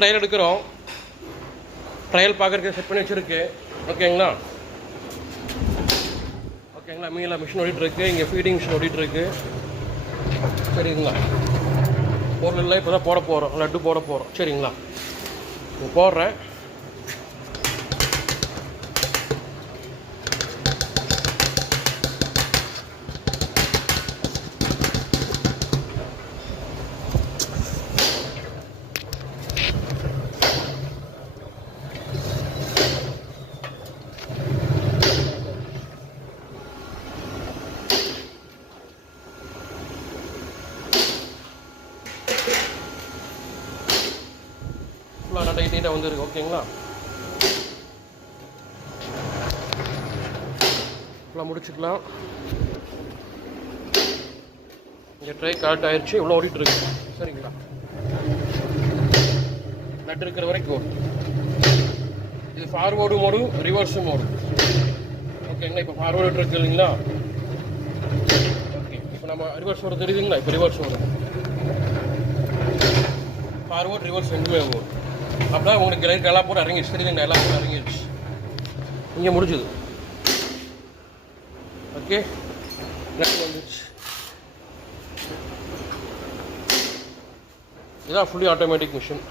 Trial எடுக்கிறோம். Trial பார்க்குறதுக்கு set பண்ணி வச்சுருக்கு. ஓகேங்களா ஓகேங்களா மீனில் மிஷின் ஓடிட்டுருக்கு. இங்கே ஃபீடிங் மிஷின் ஓடிட்டுருக்கு. சரிங்களா பொருள் இப்போ தான் போட போகிறோம். லட்டு போட போகிறோம். சரிங்களா இப்போ போடுறேன். ஃபுல்லாக டைட்டாக வந்துருக்கு. ஓகேங்களா ஃபுல்லாக முடிச்சுக்கலாம். இங்கே ட்ரை கரெக்ட் ஆயிடுச்சு. இவ்வளோ ஓடிட்டுருக்கு. சரிங்களா நட்டு இருக்கிற வரைக்கும் இது ஃபார்வேர்டு மோடு, ரிவர்ஸு மோடு. ஓகேங்களா இப்போ ஃபார்வேர்டு இருக்கு இல்லைங்களா. ஓகே இப்போ நம்ம ரிவர்ஸ் ஓடு தெரியுதுங்களா. இப்போ ரிவர்ஸ் ஓடு, ஃபார்வேர்டு ரிவர்ஸ் ரெண்டுமே ஓடும். அப்படின்னா உங்களுக்கு எல்லா போட்டு இறங்கிடுச்சு. தெரியுதுங்களா எல்லா போட்டு இறங்கிடுச்சு. இங்கே முடிஞ்சுது. ஓகே நெக்ஸ்ட் வந்துடுச்சு. இதுதான் ஃபுல்லி ஆட்டோமேட்டிக் மிஷின்.